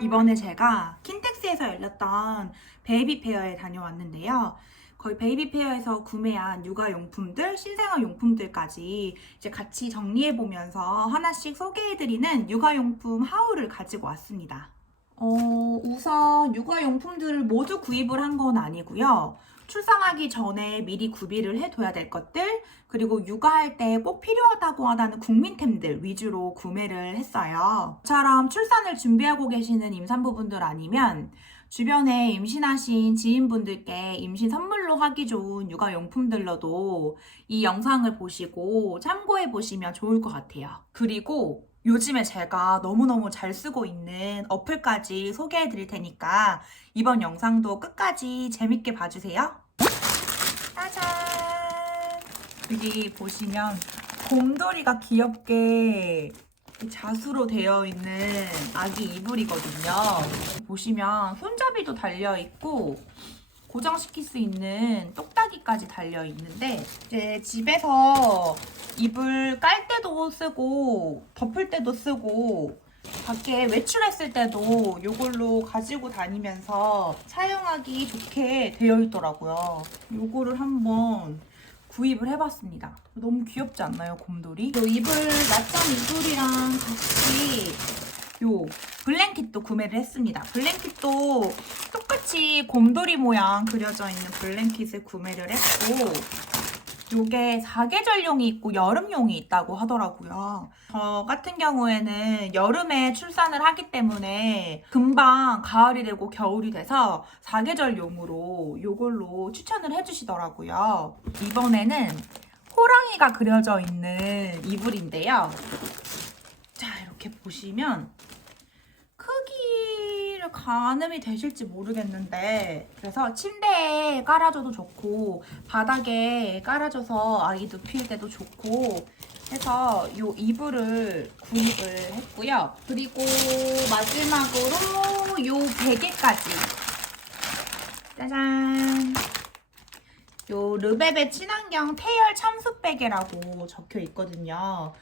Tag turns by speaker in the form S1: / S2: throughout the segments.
S1: 이번에 제가 킨텍스에서 열렸던 베이비 페어에 다녀왔는데요. 거의 베이비 페어에서 구매한 육아용품들, 신생아용품들까지 이제 같이 정리해보면서 하나씩 소개해드리는 육아용품 하울을 가지고 왔습니다. 어, 우선 육아용품들을 모두 구입을 한 건 아니고요. 출산하기 전에 미리 구비를 해둬야 될 것들, 그리고 육아할 때 꼭 필요하다고 하다는 국민템들 위주로 구매를 했어요. 저처럼 출산을 준비하고 계시는 임산부분들 아니면 주변에 임신하신 지인분들께 임신 선물로 하기 좋은 육아용품들로도 이 영상을 보시고 참고해 보시면 좋을 것 같아요. 그리고 요즘에 제가 너무너무 잘 쓰고 있는 어플까지 소개해 드릴 테니까 이번 영상도 끝까지 재밌게 봐주세요. 짜잔! 여기 보시면 곰돌이가 귀엽게 자수로 되어 있는 아기 이불이거든요. 보시면 손잡이도 달려 있고 고정시킬 수 있는 똑딱이까지 달려 있는데 이제 집에서 이불 깔 때도 쓰고 덮을 때도 쓰고 밖에 외출했을 때도 이걸로 가지고 다니면서 사용하기 좋게 되어 있더라고요. 이거를 한번 구입을 해봤습니다. 너무 귀엽지 않나요, 곰돌이? 이 이불 낮잠 이불이랑 같이 요 블랭킷도 구매를 했습니다. 블랭킷도 똑같이 곰돌이 모양 그려져 있는 블랭킷을 구매를 했고 요게 사계절용이 있고 여름용이 있다고 하더라고요. 저 같은 경우에는 여름에 출산을 하기 때문에 금방 가을이 되고 겨울이 돼서 사계절용으로 요걸로 추천을 해주시더라고요. 이번에는 호랑이가 그려져 있는 이불인데요. 자, 이렇게 보시면 크기를 가늠이 되실지 모르겠는데 그래서 침대에 깔아줘도 좋고 바닥에 깔아줘서 아이 눕힐 때도 좋고 해서 요 이불을 구입을 했고요. 그리고 마지막으로 요 베개까지 짜잔 요 르베베 친환경 태열 참수 베개라고 적혀 있거든요.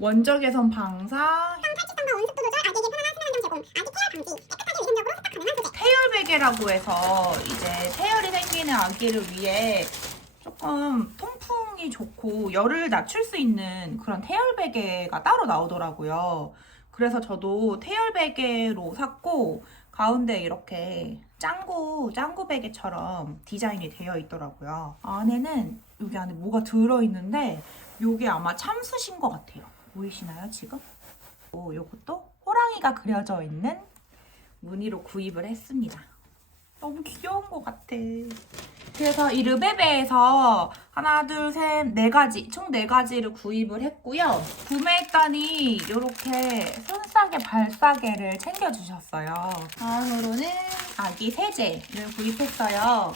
S1: 원적외선 방사
S2: 탈취성과 온습도 조절, 아기에게 편안한 수면 환경 제공, 아기 태열 방지, 깨끗하게 위생적으로 세탁 가능한 소재.
S1: 태열 베개라고 해서 이제 태열이 생기는 아기를 위해 조금 통풍이 좋고 열을 낮출 수 있는 그런 태열 베개가 따로 나오더라고요. 그래서 저도 태열 베개로 샀고 가운데 이렇게 짱구 짱구 베개처럼 디자인이 되어 있더라고요. 안에는 여기 안에 뭐가 들어 있는데 요게 아마 참수신 것 같아요. 보이시나요 지금? 오, 요것도 호랑이가 그려져 있는 무늬로 구입을 했습니다. 너무 귀여운 것 같아. 그래서 이 르베베에서 하나, 둘, 셋, 네 가지, 총 네 가지를 구입을 했고요. 구매했더니 이렇게 손싸개, 발싸개를 챙겨주셨어요. 다음으로는 아기 세제를 구입했어요.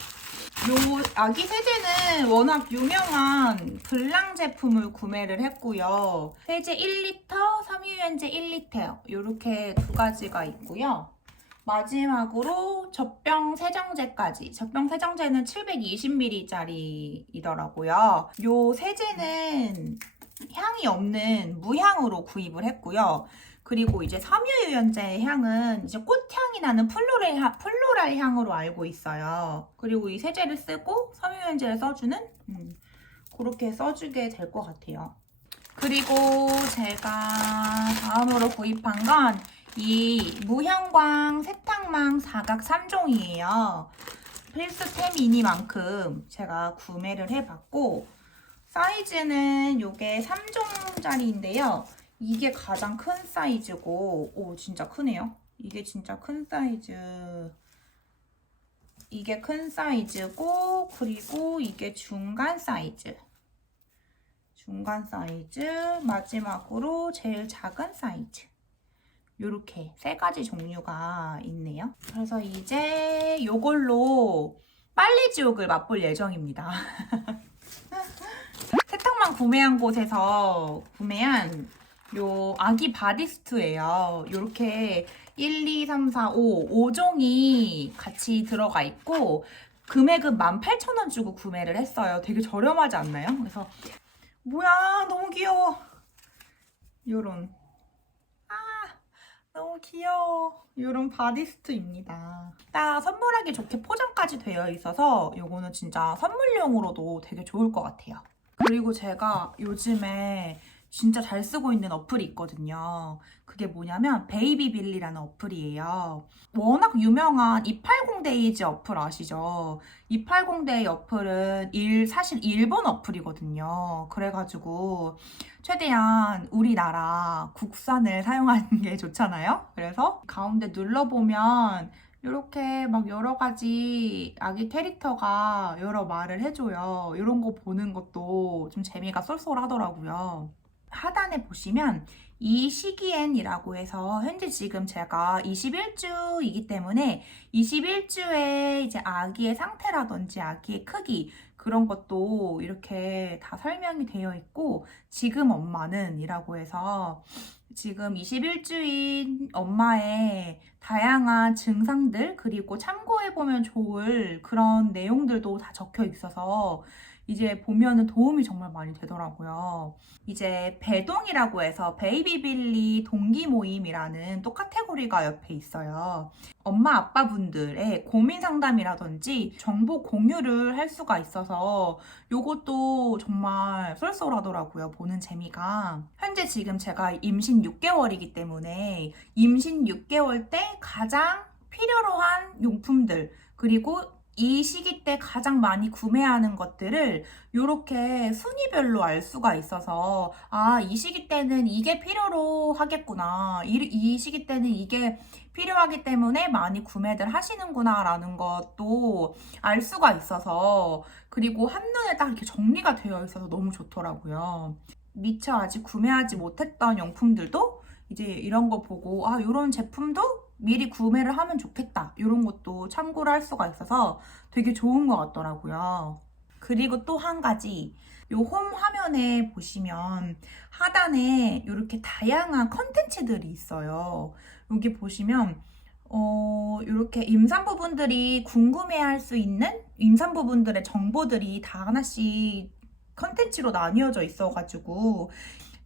S1: 요 아기 세제는 워낙 유명한 블랑 제품을 구매를 했고요. 세제 1리터, 섬유유연제 1리터 이렇게 두 가지가 있고요. 마지막으로 젖병 세정제까지. 젖병 세정제는 720ml짜리이더라고요. 요 세제는 향이 없는 무향으로 구입을 했고요. 그리고 이제 섬유유연제 향은 이제 꽃향이 나는 플로랄, 향- 플로랄 향으로 알고 있어요. 그리고 이 세제를 쓰고 섬유유연제를 써주는 음, 그렇게 써주게 될 것 같아요. 그리고 제가 다음으로 구입한 건 이 무형광 세탁망 사각 3종이에요. 필수템이니만큼 제가 구매를 해봤고 사이즈는 요게 3종짜리인데요. 이게 가장 큰 사이즈고 오 진짜 크네요. 이게 진짜 큰 사이즈 이게 큰 사이즈고 그리고 이게 중간 사이즈 중간 사이즈 마지막으로 제일 작은 사이즈 요렇게 세 가지 종류가 있네요. 그래서 이제 요걸로 빨리 지옥을 맛볼 예정입니다. 세탁만 구매한 곳에서 구매한 요 아기 바디스트예요. 요렇게 1, 2, 3, 4, 5 5종이 같이 들어가 있고 금액은 18,000원 주고 구매를 했어요. 되게 저렴하지 않나요? 그래서 뭐야 너무 귀여워. 요런 아 너무 귀여워. 요런 바디스트입니다. 딱 선물하기 좋게 포장까지 되어 있어서 요거는 진짜 선물용으로도 되게 좋을 것 같아요. 그리고 제가 요즘에 진짜 잘 쓰고 있는 어플이 있거든요. 그게 뭐냐면 베이비빌리라는 어플이에요. 워낙 유명한 280 데이즈 어플 아시죠? 280 데이 어플은 일, 사실 일본 어플이거든요. 그래가지고 최대한 우리나라 국산을 사용하는 게 좋잖아요. 그래서 가운데 눌러보면 이렇게 막 여러 가지 아기 캐릭터가 여러 말을 해줘요. 이런 거 보는 것도 좀 재미가 쏠쏠하더라고요. 하단에 보시면 이 시기엔이라고 해서 현재 지금 제가 21주이기 때문에 21주에 이제 아기의 상태라든지 아기의 크기 그런 것도 이렇게 다 설명이 되어 있고 지금 엄마는 이라고 해서 지금 21주인 엄마의 다양한 증상들 그리고 참고해 보면 좋을 그런 내용들도 다 적혀 있어서 이제 보면은 도움이 정말 많이 되더라고요. 이제 배동이라고 해서 베이비빌리 동기 모임이라는 또 카테고리가 옆에 있어요. 엄마 아빠 분들의 고민 상담이라든지 정보 공유를 할 수가 있어서 요것도 정말 쏠쏠하더라고요. 보는 재미가. 현재 지금 제가 임신 6개월이기 때문에 임신 6개월 때 가장 필요로 한 용품들 그리고 이 시기 때 가장 많이 구매하는 것들을 이렇게 순위별로 알 수가 있어서 아, 이 시기 때는 이게 필요로 하겠구나. 이, 이 시기 때는 이게 필요하기 때문에 많이 구매들 하시는구나 라는 것도 알 수가 있어서 그리고 한눈에 딱 이렇게 정리가 되어 있어서 너무 좋더라고요. 미처 아직 구매하지 못했던 용품들도 이제 이런 거 보고 아, 이런 제품도 미리 구매를 하면 좋겠다. 이런 것도 참고를 할 수가 있어서 되게 좋은 것 같더라고요. 그리고 또 한 가지, 요 홈 화면에 보시면 하단에 이렇게 다양한 컨텐츠들이 있어요. 여기 보시면 어, 이렇게 임산부분들이 궁금해할 수 있는 임산부분들의 정보들이 다 하나씩 컨텐츠로 나뉘어져 있어가지고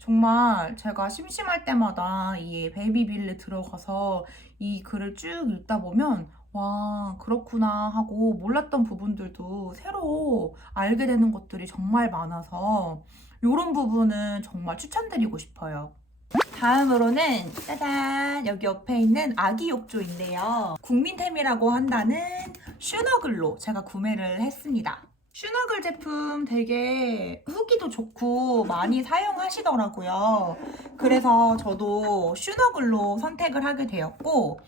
S1: 정말 제가 심심할 때마다 이 베이비빌리 들어가서 이 글을 쭉 읽다 보면 와 그렇구나 하고 몰랐던 부분들도 새로 알게 되는 것들이 정말 많아서 이런 부분은 정말 추천드리고 싶어요. 다음으로는 짜잔 여기 옆에 있는 아기 욕조인데요. 국민템이라고 한다는 슈너글로 제가 구매를 했습니다. 슈너글 제품 되게 후기도 좋고 많이 사용하시더라고요. 그래서 저도 슈너글로 선택을 하게 되었고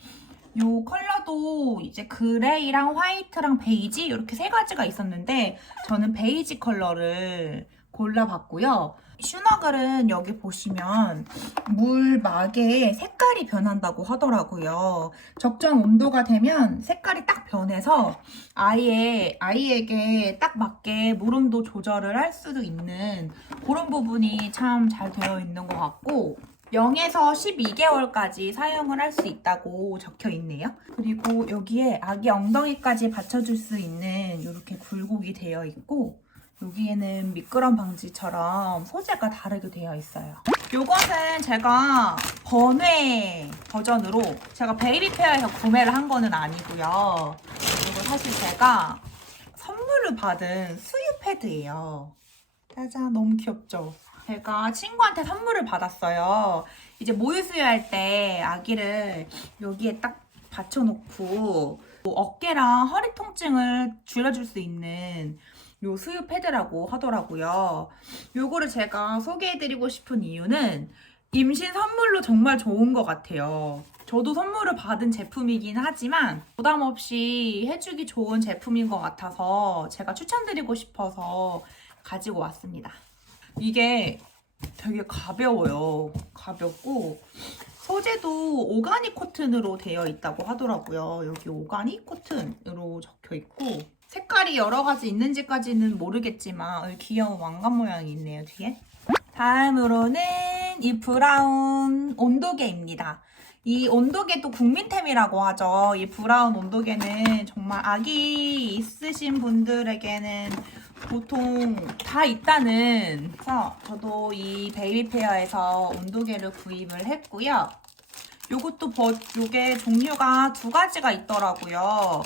S1: 요 컬러도 이제 그레이랑 화이트랑 베이지 이렇게 세 가지가 있었는데 저는 베이지 컬러를 골라봤고요. 슈너글은 여기 보시면 물막에 색깔이 변한다고 하더라고요. 적정 온도가 되면 색깔이 딱 변해서 아예 아이에게 딱 맞게 물 온도 조절을 할 수도 있는 그런 부분이 참 잘 되어 있는 것 같고 0에서 12개월까지 사용을 할 수 있다고 적혀 있네요. 그리고 여기에 아기 엉덩이까지 받쳐줄 수 있는 이렇게 굴곡이 되어 있고 여기에는 미끄럼 방지처럼 소재가 다르게 되어 있어요. 요것은 제가 번외 버전으로 제가 베이비페어에서 구매를 한 거는 아니고요. 그리고 사실 제가 선물을 받은 수유 패드예요. 짜잔 너무 귀엽죠? 제가 친구한테 선물을 받았어요. 이제 모유 수유할 때 아기를 여기에 딱 받쳐놓고 뭐 어깨랑 허리 통증을 줄여줄 수 있는 요 수유 패드라고 하더라고요. 요거를 제가 소개해드리고 싶은 이유는 임신 선물로 정말 좋은 것 같아요. 저도 선물을 받은 제품이긴 하지만 부담 없이 해주기 좋은 제품인 것 같아서 제가 추천드리고 싶어서 가지고 왔습니다. 이게 되게 가벼워요. 가볍고 소재도 오가닉 코튼으로 되어 있다고 하더라고요. 여기 오가닉 코튼으로 적혀 있고 색깔이 여러 가지 있는지까지는 모르겠지만 귀여운 왕관 모양이 있네요 뒤에. 다음으로는 이 브라운 온도계입니다. 이 온도계도 국민템이라고 하죠. 이 브라운 온도계는 정말 아기 있으신 분들에게는 보통 다 있다는. 그래서 저도 이 베이비페어에서 온도계를 구입을 했고요. 요것도 버, 요게 종류가 두 가지가 있더라고요.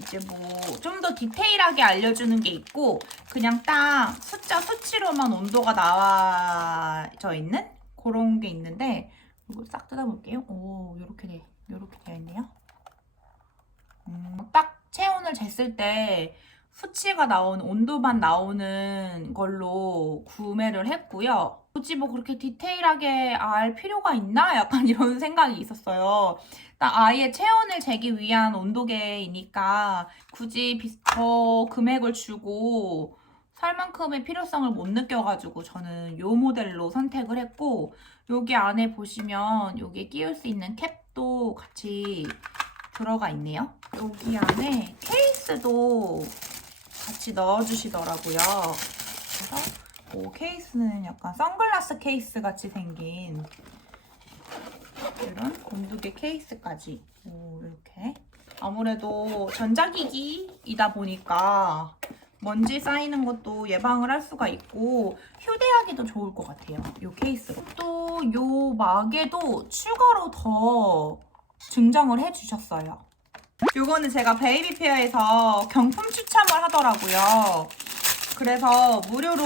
S1: 이제 뭐 좀 더 디테일하게 알려주는 게 있고 그냥 딱 숫자 수치로만 온도가 나와져 있는 그런 게 있는데 이거 싹 뜯어볼게요. 오 이렇게 돼 이렇게 되어 있네요. 음, 딱 체온을 쟀을 때 수치가 나온 온도만 나오는 걸로 구매를 했고요. 굳이 뭐 그렇게 디테일하게 알 필요가 있나? 약간 이런 생각이 있었어요. 딱 아예 체온을 재기 위한 온도계이니까 굳이 비- 더 금액을 주고 살 만큼의 필요성을 못 느껴가지고 저는 요 모델로 선택을 했고 여기 안에 보시면 여기 끼울 수 있는 캡도 같이 들어가 있네요. 여기 안에 케이스도 같이 넣어주시더라고요. 그래서 오, 케이스는 약간 선글라스 케이스 같이 생긴 이런 온도계 케이스까지 오, 이렇게 아무래도 전자기기이다 보니까 먼지 쌓이는 것도 예방을 할 수가 있고 휴대하기도 좋을 것 같아요. 이 케이스로 또요 막에도 추가로 더 증정을 해주셨어요. 요거는 제가 베이비페어에서 경품 추첨을 하더라고요. 그래서 무료로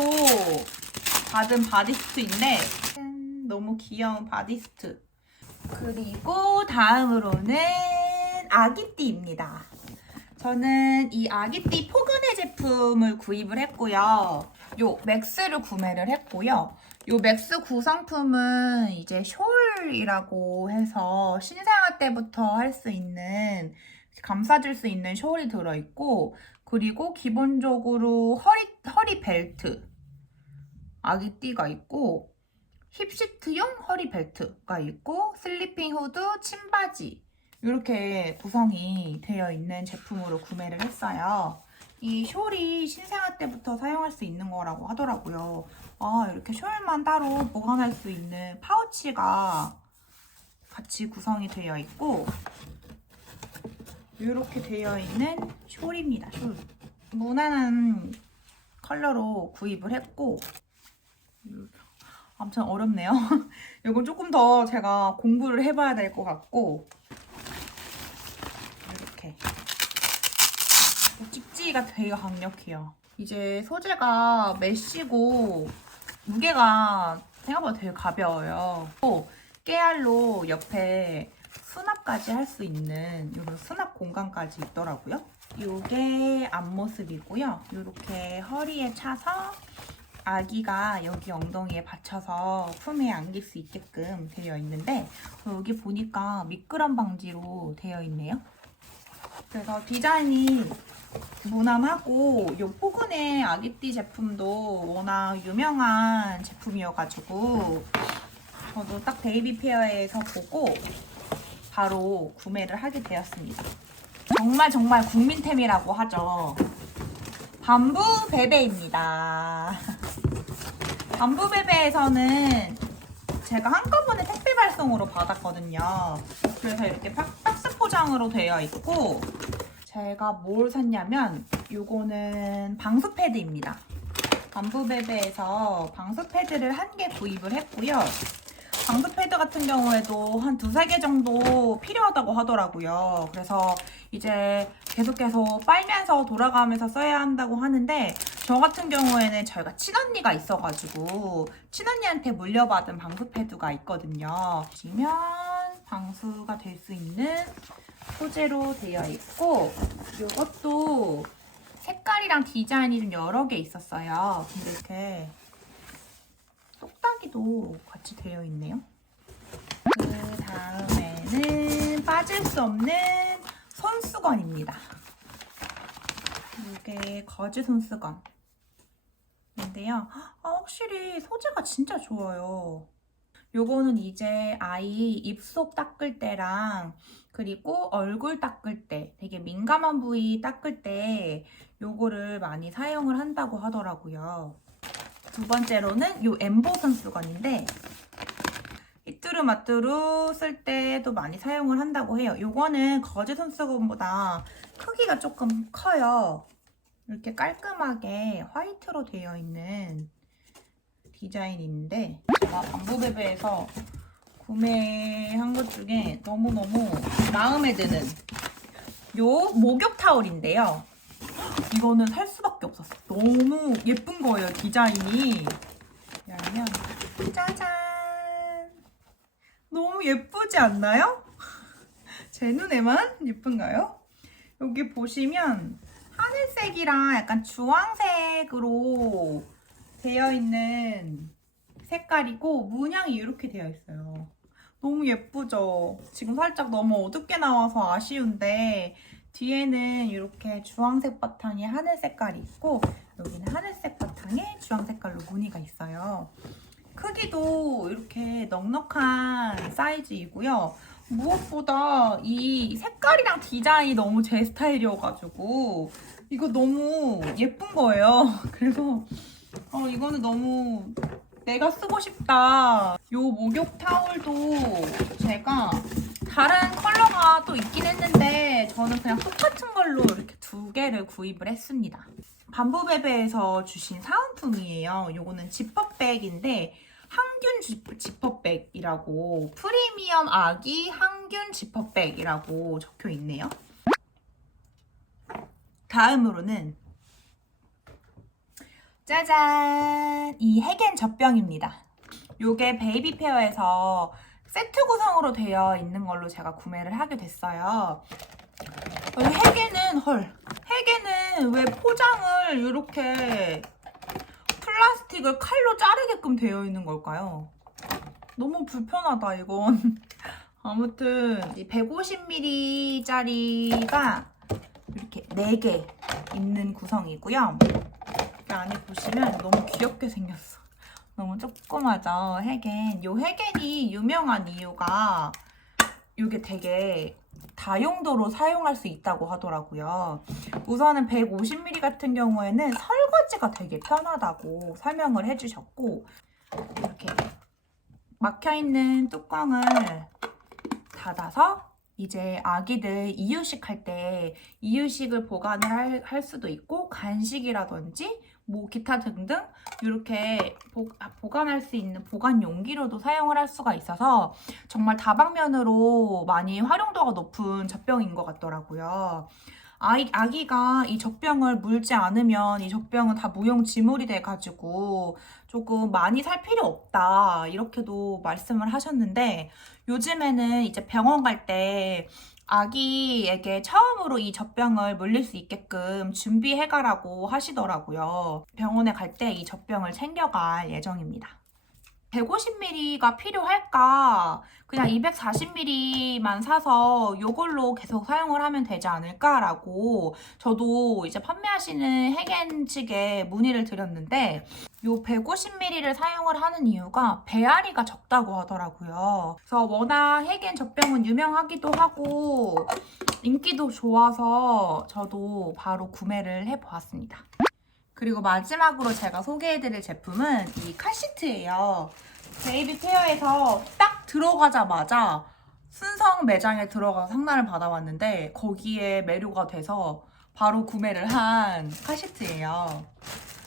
S1: 받은 바디스트인데 짠, 너무 귀여운 바디스트. 그리고 다음으로는 아기띠입니다. 저는 이 아기띠 포근해 제품을 구입을 했고요. 요 맥스를 구매를 했고요. 요 맥스 구성품은 이제 숄이라고 해서 신생아 때부터 할 수 있는 감싸줄 수 있는 숄이 들어있고 그리고 기본적으로 허리 허리 벨트 아기 띠가 있고 힙시트용 허리 벨트가 있고 슬리핑 후드, 침바지 이렇게 구성이 되어 있는 제품으로 구매를 했어요. 이 숄이 신생아 때부터 사용할 수 있는 거라고 하더라고요. 아, 이렇게 숄만 따로 보관할 수 있는 파우치가 같이 구성이 되어 있고 이렇게 되어 있는 숄입니다. 숄. 무난한 컬러로 구입을 했고 아무튼 어렵네요. 이거 조금 더 제가 공부를 해봐야 될 것 같고 이렇게 찍지가 되게 강력해요. 이제 소재가 메쉬고 무게가 생각보다 되게 가벼워요. 또 깨알로 옆에 수납까지 할 수 있는 이런 수납 공간까지 있더라고요. 이게 앞모습이고요. 이렇게 허리에 차서 아기가 여기 엉덩이에 받쳐서 품에 안길 수 있게끔 되어 있는데 여기 보니까 미끄럼 방지로 되어 있네요. 그래서 디자인이 무난하고 이 포근의 아기띠 제품도 워낙 유명한 제품이어가지고 저도 딱 베이비 페어에서 보고 바로 구매를 하게 되었습니다. 정말 정말 국민템이라고 하죠. 밤부 베베입니다. 밤부 베베에서는 제가 한꺼번에 택배 발송으로 받았거든요. 그래서 이렇게 박- 박스 포장으로 되어 있고 제가 뭘 샀냐면 요거는 방수 패드입니다. 밤부 베베에서 방수 패드를 한 개 구입을 했고요. 방수 패드 같은 경우에도 한 두세 개 정도 필요하다고 하더라고요. 그래서 이제 계속 계속 빨면서 돌아가면서 써야 한다고 하는데 저 같은 경우에는 저희가 친언니가 있어가지고 친언니한테 물려받은 방수 패드가 있거든요. 보시면 방수가 될 수 있는 소재로 되어 있고 이것도 색깔이랑 디자인이 좀 여러 개 있었어요. 근데 이렇게 똑딱이도 같이 되어 있네요. 그 다음에는 빠질 수 없는 손수건입니다. 이게 거즈 손수건. 인데요. 아, 확실히 소재가 진짜 좋아요. 요거는 이제 아이 입속 닦을 때랑 그리고 얼굴 닦을 때 되게 민감한 부위 닦을 때 요거를 많이 사용을 한다고 하더라고요. 두 번째로는 요 엠보 손수건인데 이뚜루 마뚜루 쓸 때도 많이 사용을 한다고 해요. 요거는 거즈 손수건보다 크기가 조금 커요. 이렇게 깔끔하게 화이트로 되어 있는 디자인인데 제가 방부베베에서 구매한 것 중에 너무너무 마음에 드는 요 목욕 타올인데요. 이거는 살 수밖에. 너무 예쁜 거예요, 디자인이. 열면 짜잔. 너무 예쁘지 않나요? 제 눈에만 예쁜가요? 여기 보시면 하늘색이랑 약간 주황색으로 되어 있는 색깔이고 문양이 이렇게 되어 있어요. 너무 예쁘죠? 지금 살짝 너무 어둡게 나와서 아쉬운데 뒤에는 이렇게 주황색 바탕에 하늘 색깔이 있고 여기는 하늘색 바탕에 주황 색깔로 무늬가 있어요. 크기도 이렇게 넉넉한 사이즈이고요. 무엇보다 이 색깔이랑 디자인이 너무 제 스타일이어가지고 이거 너무 예쁜 거예요. 그래서 어, 이거는 너무 내가 쓰고 싶다. 요 목욕 타올도 제가 다른 컬러가 또 있긴 했는데 저는 그냥 똑같은 걸로 이렇게 두 개를 구입을 했습니다. 반부베베에서 주신 사은품이에요. 요거는 지퍼백인데 항균 지- 지퍼백이라고 프리미엄 아기 항균 지퍼백이라고 적혀 있네요. 다음으로는 짜잔! 이 핵엔 젖병입니다. 요게 베이비 페어에서 세트 구성으로 되어 있는 걸로 제가 구매를 하게 됐어요. 어, 핵에는 헐 핵에는 왜 포장을 이렇게 플라스틱을 칼로 자르게끔 되어 있는 걸까요? 너무 불편하다 이건. 아무튼 이 150ml짜리가 이렇게 4개 있는 구성이고요. 안에 보시면 너무 귀엽게 생겼어. 너무 조그마죠? 핵엔. 요 핵엔이 유명한 이유가 이게 되게 다용도로 사용할 수 있다고 하더라고요. 우선은 150ml 같은 경우에는 설거지가 되게 편하다고 설명을 해주셨고 이렇게 막혀있는 뚜껑을 닫아서 이제 아기들 이유식 할 때 이유식을 보관을 할, 할 수도 있고 간식이라든지 뭐 기타 등등 이렇게 보, 아, 보관할 수 있는 보관 용기로도 사용을 할 수가 있어서 정말 다방면으로 많이 활용도가 높은 젖병인 것 같더라고요. 아이, 아기가 이 젖병을 물지 않으면 이 젖병은 다 무용지물이 돼가지고 조금 많이 살 필요 없다 이렇게도 말씀을 하셨는데 요즘에는 이제 병원 갈때 아기에게 처음으로 이 젖병을 물릴 수 있게끔 준비해가라고 하시더라고요. 병원에 갈 때 이 젖병을 챙겨갈 예정입니다. 150ml가 필요할까? 그냥 240ml만 사서 이걸로 계속 사용을 하면 되지 않을까라고 저도 이제 판매하시는 핵엔 측에 문의를 드렸는데 요 150ml를 사용을 하는 이유가 배앓이가 적다고 하더라고요. 그래서 워낙 핵엔 젖병은 유명하기도 하고 인기도 좋아서 저도 바로 구매를 해보았습니다. 그리고 마지막으로 제가 소개해드릴 제품은 이 카시트예요. 베이비 페어에서 딱 들어가자마자 순성 매장에 들어가서 상담을 받아왔는데 거기에 매료가 돼서 바로 구매를 한 카시트예요.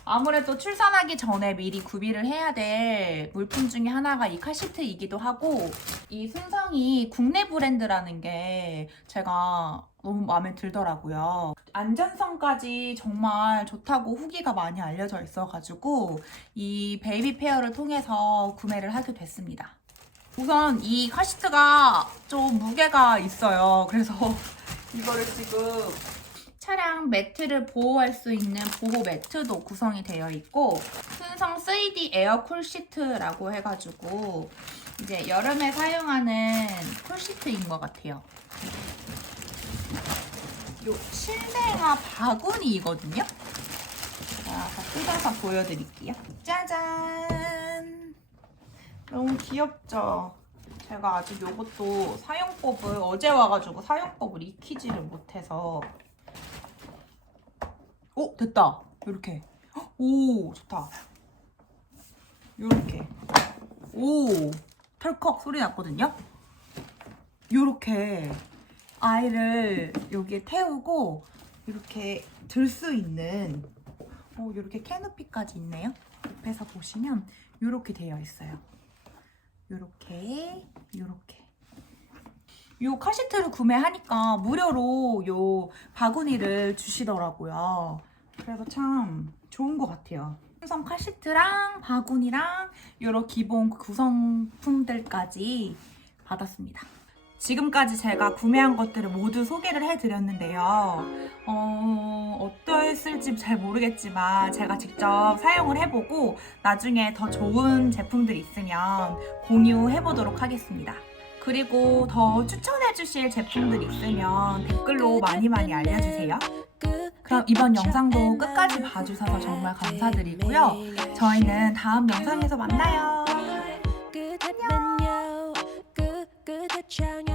S1: 아무래도 출산하기 전에 미리 구비를 해야 될 물품 중에 하나가 이 카시트이기도 하고 이 순성이 국내 브랜드라는 게 제가 너무 마음에 들더라고요. 안전성까지 정말 좋다고 후기가 많이 알려져 있어가지고 이 베이비 페어를 통해서 구매를 하게 됐습니다. 우선 이 카시트가 좀 무게가 있어요. 그래서 이거를 지금 차량 매트를 보호할 수 있는 보호 매트도 구성이 되어 있고 순성 3D 에어 쿨 시트라고 해가지고 이제 여름에 사용하는 쿨 시트인 것 같아요. 요 실내가 바구니이거든요. 자, 다 뜯어서 보여드릴게요. 짜잔! 너무 귀엽죠? 제가 아직 요것도 사용법을 어제 와가지고 사용법을 익히지를 못해서 오 됐다 이렇게 오 좋다 요렇게 오 털컥 소리 났거든요. 요렇게 아이를 여기에 태우고 이렇게 들 수 있는 어, 요렇게 캐노피까지 있네요. 옆에서 보시면 요렇게 되어 있어요. 요렇게 요렇게 요 카시트를 구매하니까 무료로 요 바구니를 주시더라고요. 그래서 참 좋은 것 같아요. 삼성 카시트랑 바구니랑 여러 기본 구성품들까지 받았습니다. 지금까지 제가 구매한 것들을 모두 소개를 해드렸는데요. 어, 어떠했을지 잘 모르겠지만 제가 직접 사용을 해보고 나중에 더 좋은 제품들 있으면 공유해보도록 하겠습니다. 그리고 더 추천해주실 제품들 있으면 댓글로 많이 많이 알려주세요. 그럼 이번 영상도 끝까지 봐주셔서 정말 감사드리고요. 저희는 다음 영상에서 만나요.
S3: 안녕. 小鸟。